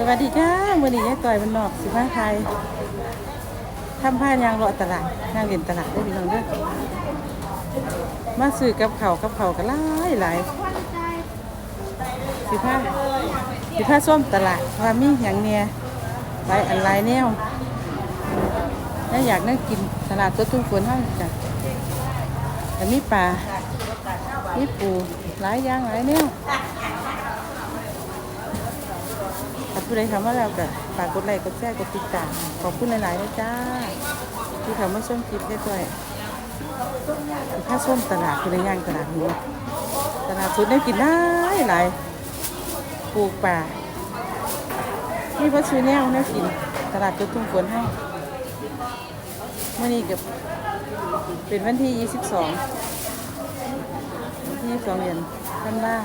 สวัสดีค่ะมื่อนี้ยายต่อยมันนอกสิมาไทยทำผ้ายางเลตลาดยางเล่นตลาดได้อพี่น้องเด้อมาซื้อกับเขากับเขาวก็หลายหลายสิผ้าสิผ้าส้มตลาดว่ามีอย่างเนี้ยหลายอันหลายแนวแล้วอยากนั่งกินตลาดตัวทุ่งฝนเท่านี้จ้ะแต่มีปลามีปูหลายอย่างหลายแนว ถ้าผู้ใดคำว่าเราก็ฝากกดไลค์กดแชร์กดติดตามขอบคุณหลายๆนะจ้า ที่เขามาส้มคลิปได้ด้วยถ้าส้มตลาดคือในย่างตลาดนี้ตลาดสุดได้กินได้หลายปลูกป่านี่วัตถุแนวแนวกิน ตลาดตัวทุ่งฝนให้เมื่อนี้กับเป็นวันที่ 22 วันที่22เดือนธันวา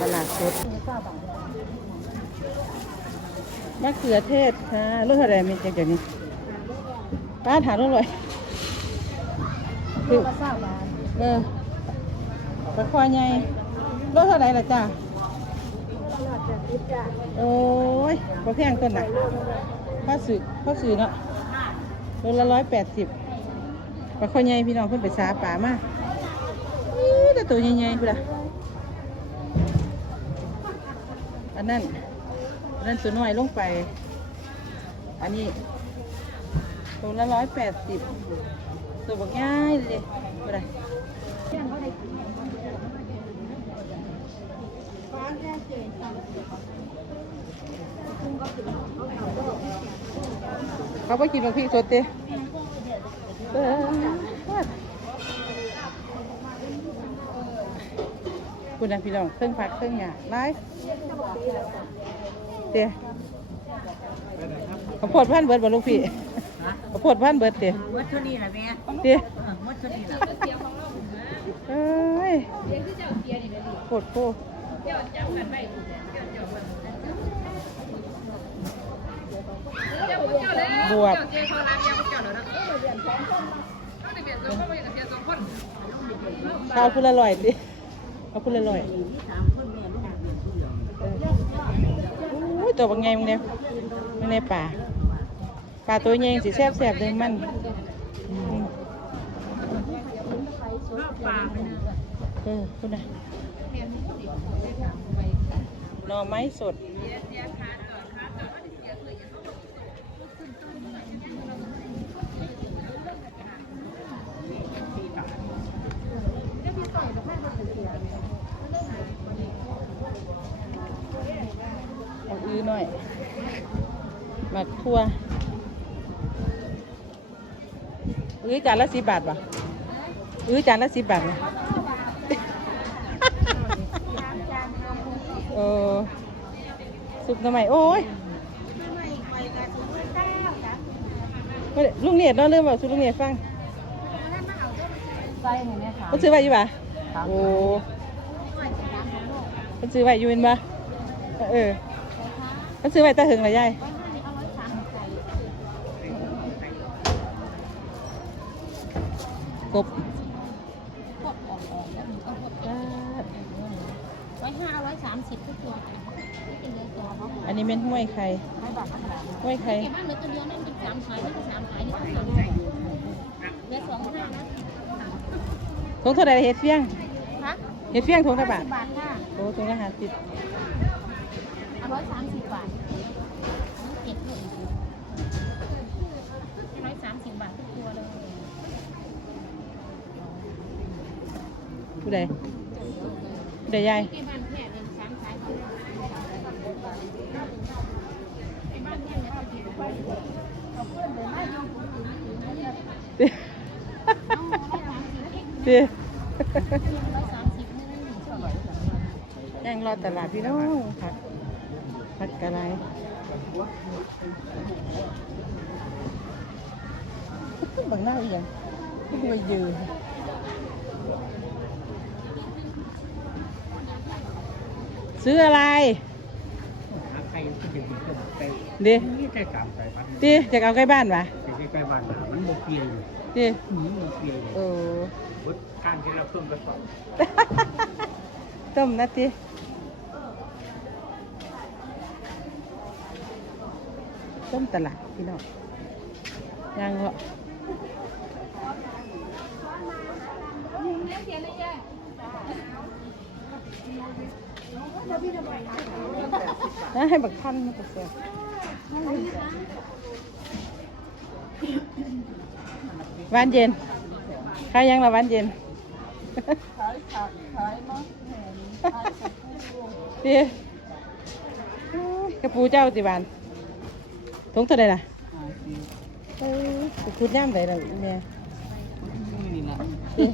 ตลาดสด มะเขือเทศค่ะรสอะไรมีจากนี้ป้าถามรสอะไรคือเออปลาควายใหญ่รสเท่าไหร่ล่ะจ้าโอ้ยปลาแพงต้นไหนะข้าสื่อข้าสื่อเนาะโลละร้อยแปดสิบปลาควายใหญ่พี่น้องเพิ่นไปสาป่ามาอี้แต่ตัวใหญ่ๆพุ่ละอันนั้น นนั้นตัวน้อยลงไป อันนี้ตัวละร้อยแปดสิบตัวบอกง่ายเลยบ่ได้เขาไปกินบางพริกสดเต้เออคุณนะพี่น้องเครื่องผักเครื่องหยาไล่ เต้ข้าวโพดพันเบิดบ่ลูกพี่ข้าวโพดพันเบิดเต้มดเท่านี้ล่ะแม่เต้เออมดเท่านี้ล่ะเอ้ยโพดโพดบวบข้าวคุณละลอยดิเอาคุณละลอย ถามเพิ่นแม่ลูกแม่ผู้เดียว โอ้ย ตัวบางไงมึงเนี่ยมึงในป่าป่าตัวใหญ่สีแซ่บแซ่บๆเลยมันอืมปลาเออคุณนะหน่อไม้สด เอาอื้อหน่อยหมักทั่วอื้อจานละสิบบาทป่ะอื้อจานละสิบบาทนะเออซุปหน้ำใหม่โอ้ยไม่ได้ลุงเนียดเนาะเรื่องแบบซุปลุงเนียดฟังใส่ให้แม่ค่ะมันซื้อไว้อยู่ปะโอ้มันซื้อไว้อยู่เป็นปะเออ มันซื้อไว้ตาหึงเหรอยายกบร้อยห้าร้อยสามสิบทุกตัวที่เป็นเรือตัวเขาอันนี้เป็นห้วยไข่ไม่บอกขนาดห้วยไข่เก็บบ้านเหลือตัวเดียวนั่นเป็นสามขายนั่นเป็นสามขายนี่ก็สามขายเหลือสองห้านะทงเท่าไหรเห็ดเฟี้ยงคะเห็ดเฟี้ยงทงเท่าบาทสิบบาทค่ะโอ้ทงละห้าสิบ ร้อยสามสิบบาทเก็บเลยร้อยสามสิบบาททุกตัวเลยผู้ใดผู้ใดยายเก็บบ้านแค่เดินสามขายที่บ้านแค่เนี่ยตัวเดียวเตี้ยร้อยสามสิบนี่นั่นเท่าไหร่ยังรอตลาดพี่น้องผักผั กกะไรบางหน้าอีกอย่างไม่ยืนซื้ออะไรหาใครที่จะกินก็ไปดินี่แค่สามสายพันธุ์ดิจะเอาใกล้บ้านวะแต่ใกล้ๆบ้านน่ะมันบ่เปลี่ยนดิหืมบ่เปลี่ยนโอ้บดข้างที่เราเพิ่มกระสอบต้มนะติ ส้มตลาดพี่น้องยังเหรอนะให้บักทันมาตัดเสียหวานเย็นใครยังละหวานเย็นเตี้ยโอ้ยกระปูเจ้าติบาน ทงเท่าไหร่ล่ะเอ้ยไปคุดย่ำไหนล่ะแม่นี่ละเตี้ย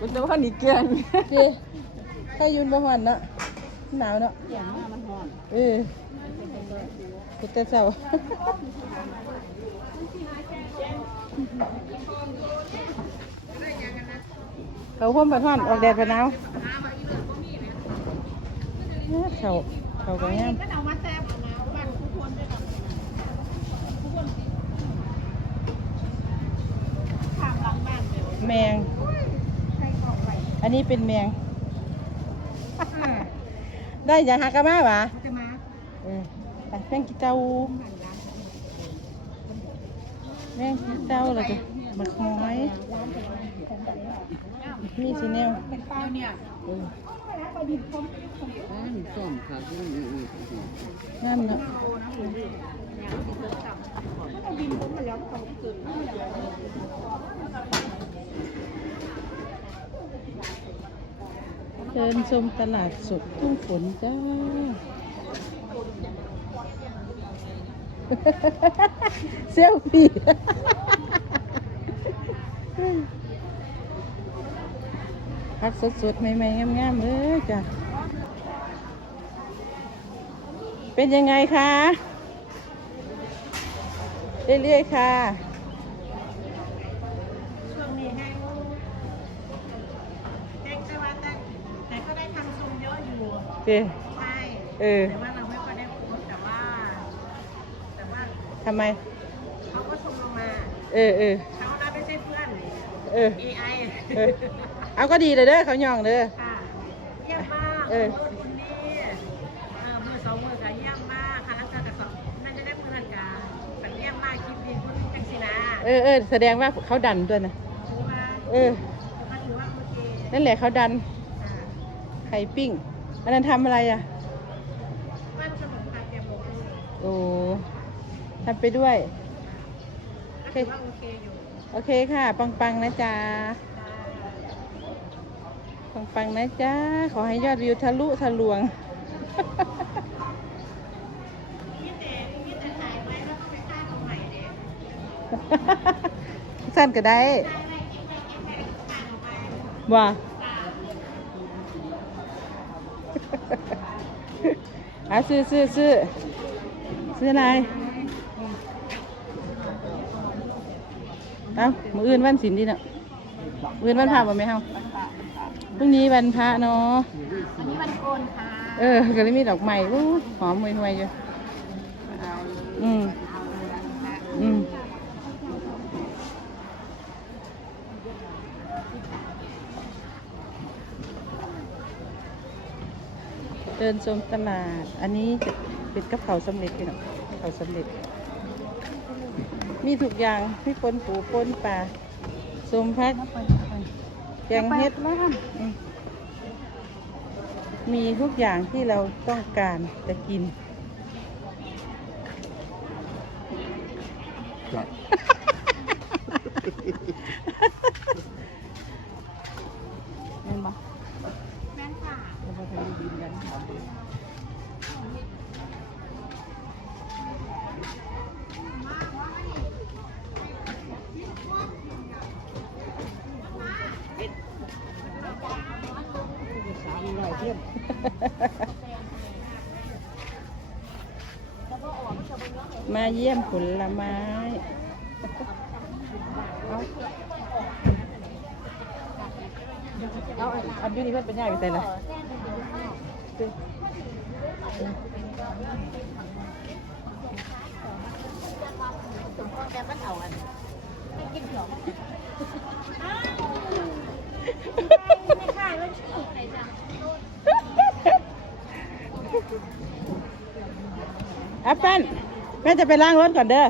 มันจะว่านี่เกินเตี้ยถ้ายุนบ่ฮอนเนาะหนาวเนาะอย่างนี้มันหอนเออคุดแต่เช้าเขาพ่มบัดฮ้อนออกแดดบัดหนาวเอ้อเขาเขาก็งาม ทุกคนข้ามหลังบ้านเลยแมง ใครบอกไว้อันนี้เป็นแมงได้อยังหากะมาหวะจะมาเออไปแมงกีเต้าบ้านร้านแมงกีเต้าเลยจ้ะมักน้อยมีสีแนวเป็นเป้าเนี่ย เออ อันส้มขาขึ้นอีกงามเนาะเดินชมตลาดสดทุ่งฝนจ้าเซลฟี่ พักสดๆใหม่ๆงามๆเลยจ้ะ เป็นยังไงคะ เรื่อยๆค่ะช่วงนี้ไงแต่แต่ว่าแต่แต่ก็ได้ทำทรงเยอะอยู่เจใช่เออแต่ว่าเราไม่ค่อยได้โพสต์แต่ว่า แต่ว่าทำไมเขาก็ชมลงมา เออเออเขาน่าไม่ใช่เพื่อน เออ AI เออ เอาก็ดีเลยเด้อเขาย่องเด้อ ค่ะเยี่ยมมากเออ คุณนี่เออมือสองมือกับเยี่ยมมากค่ะแล้วเจอกับสองน่าจะได้เพื่อนกันแต่เยี่ยมมากคลิปดีคุณจังสินะเออเออแสดงว่าเขาดันด้วยนะ ถือว่าเออถือว่าโอเคนั่นแหละเขาดัน อ่าไข่ปิ้ง อันนั้นทำอะไรอะบ้านขนมปังแกมโมกุโอ้ทำไปด้วย ก็ถือว่าโอเคอยู่ โอเคค่ะ ปังๆ นะจ๊ะ ปังๆนะจ๊ะขอให้ยอดวิวทะลุทะลวงแต่พี่แต่ถ่ายไว้แล้วก็ไปสร้างตรงใหม่เด็กสั้นก็ได้บวาอาซื้อซื้อซื้อซื้ออะไรเอามืออื่นวันศิลดีเนาะมืออื่นวันพระบ่ไหมเฮา พรุ่งนี้วันพระเนาะอันนี้วันโกนค่ะ เออก็เลยมีดอกไม้อู้หอมห่วยๆอยู่อืมอืมเดินชมตลาด อันนี้จะเป็นกับเขาวสำเร็จพี่น้องกับเขาวสำเร็จ มีทุกอย่างมีปนปูปนปลาสมพัก แกงเห็ดอืมมีทุกอย่างที่เราต้องการจะกิน แม่นบ่แม่นค่ะ เราไปทำดินกัน มาเยี่ยมผลไม้เอาอันยูนี่เพื่อนเป็นใหญ่ไปแต่ละแต่มันเอาอันไม่กินหรอกไม่ขายมันชื่อไหนจ้ะแอปเปิ้ล แม่จะไปล้างรถก่อนเด้อ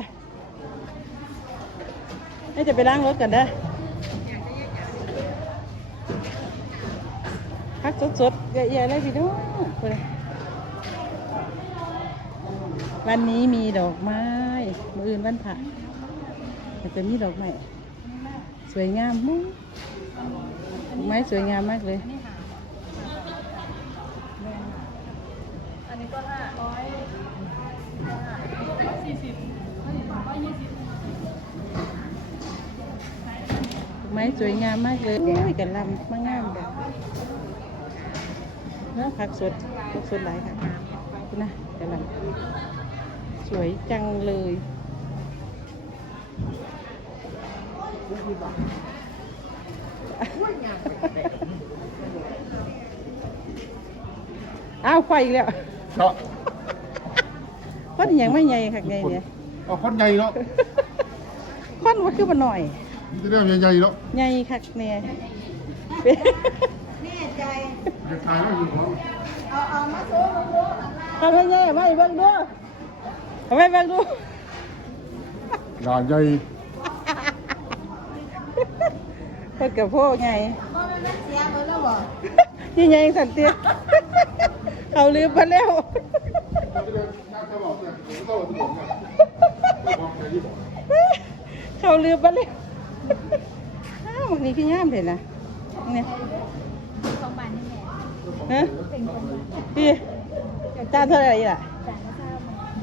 แม่จะไปล้างรถก่อนเด้อพักสดๆเยอะแยะเลยพี่น้องพูวันนี้มีดอกไม้ มืออื่นวันพระมันจะมีดอกไม้สวยงามมุ้งไม้สวยงามมากเลย ม้สวยงามมากเลยโอ้ยกันลำมางามแบบเนื้อผักสดผักสดหลายค่ะคุณนะกันลำสวยจังเลยอ้าวไฟอีกแล้วเนาะคนอหย่างไม่ใหญ่ค่ะไงเนี่ยเอาคนใหญ่เนาะคนว่าคือมาหน่อยมั นจะเรียกใหญ่ๆเนาะใหญ่คักเนี่ยจะตายแล้วอยู่ของเอาไปแง่ไม่เบิ่งดูเอาไปเบิ่งดูด่านใหญ่เพิ่นกับพ่อไงยี่ไงสันเตียเขาลืมไปแล้วเขาลืมไปแล้วอ้าววั นนี้คืองามเลยนะเนี่ยสองบาทนี่แหละฮะเป็นคนละพี่จานเท่าไหร่ล่ะจานละเท่า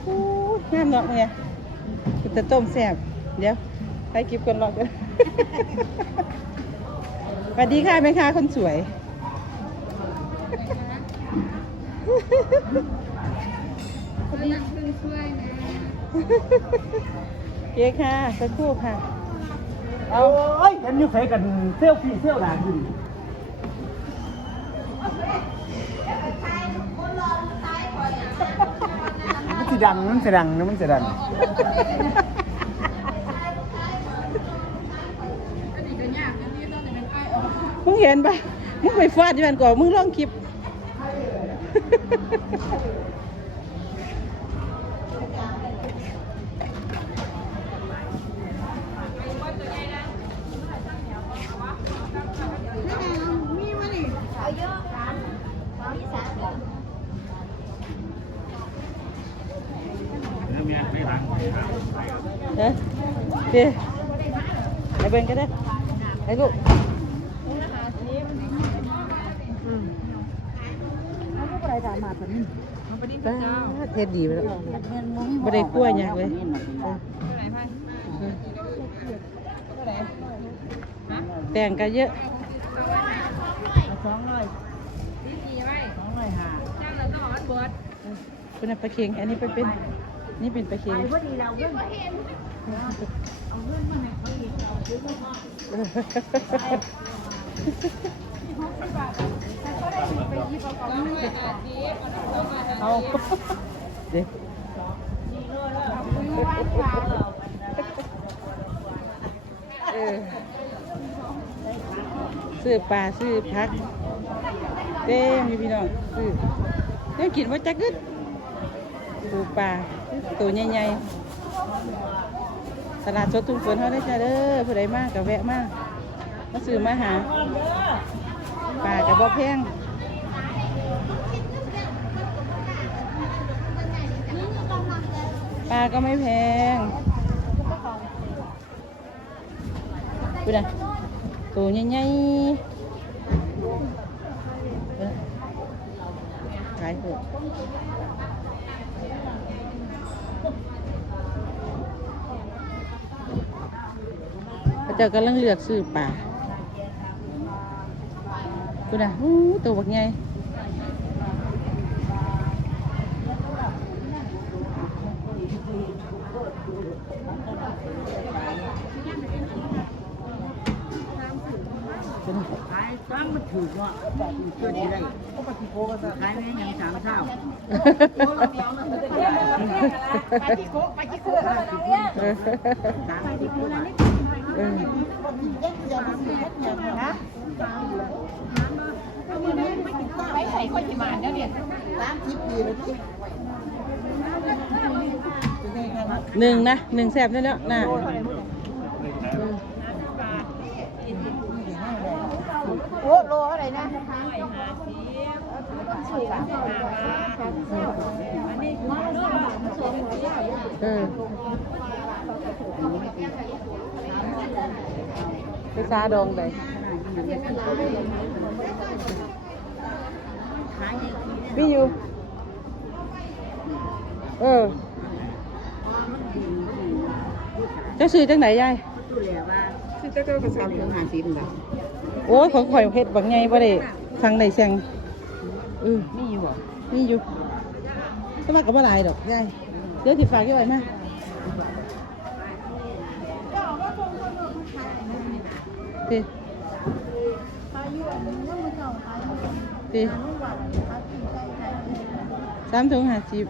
โอ้ยงามเนาะเนี่ยจะต้มแซ่บเดี๋ยวให้กิบกันรอกันสวัสดีค่ะแม่ค้าคนสวยคนนี้เพิ่งช่วยนะเย้ค่ะสักครู่ค่ะ เอาเอ้ยฉันอยู่ใส่กันเซี่ยวพี่เซี่ยวหลานอยู่มันสิดังมันสิดังนะมันสิดังอังมึงเห็นปะมึงไปฟาดอยู่มันก่อนมึงลองคลิป เด้อเด้ไอ้เบนก็ได้ไอ้ลูกอะไรถามมาแบบนี้มันเป็นป้าเฮ็ดดีไปแล้วบ่ได้กลัวหยังเลยเท่าไหร่พันเท่าไหร่ฮะแต่งก็เยอะสองร้อยดีดีไว้สองร้อยห้าจ้างเราต้องเอาเบิร์ดคุณปลาเค็งอันนี้เป็นเป็นนี่เป็นปลาเค็งพอดี เราเรื่องเอาเดี๋ยวเออซื้อปลาซื้อพักเต็มอยู่พี่น้องซื้อยังกินว่าจักกึดปูปลาตัวใหญ่ๆ ตลาดสดทุ่งฝนเขาได้จ้าเด้อผู้ใดมากกับแวะมากมาซื้อมาหาปลากับบ่แพงปลาก็ไม่แพงดูนะตัวใหญ่ๆเออขายเถอะพระ เจ้ากำลังเลือกซื้อปลาดูนะอู้ตัวบักใหญ่ขายตั้งมันถูกเนาเพื่อที่ได้ขายแม่ยังสามเท่าไปที่โคไปที่โคไปที่โคเออสามสิบกว่า เออไปใส่คนที่มาเนี่ยเนี่ยเหนึ่งนะหนึ่งแสบด้วยเนาะน่ะเออโอ้โลอะไรนะเออ ไปซาดองเลยมีอยู่ เออเจะซื้อจังไหนยายตู้แหล่ว่าคือเจ้าก็สามถึงห้าสิบบาทโอ้ยของข่อยเฮ็ดบางไงบ่ได้สั่งได้สั่งเออมีอยู่บ่นี่อยู่ก็มากับว่าหลายดอกยายเดี๋ยวสิฝากยี่ไว้มาตี ตีสามถุงห้าสิบ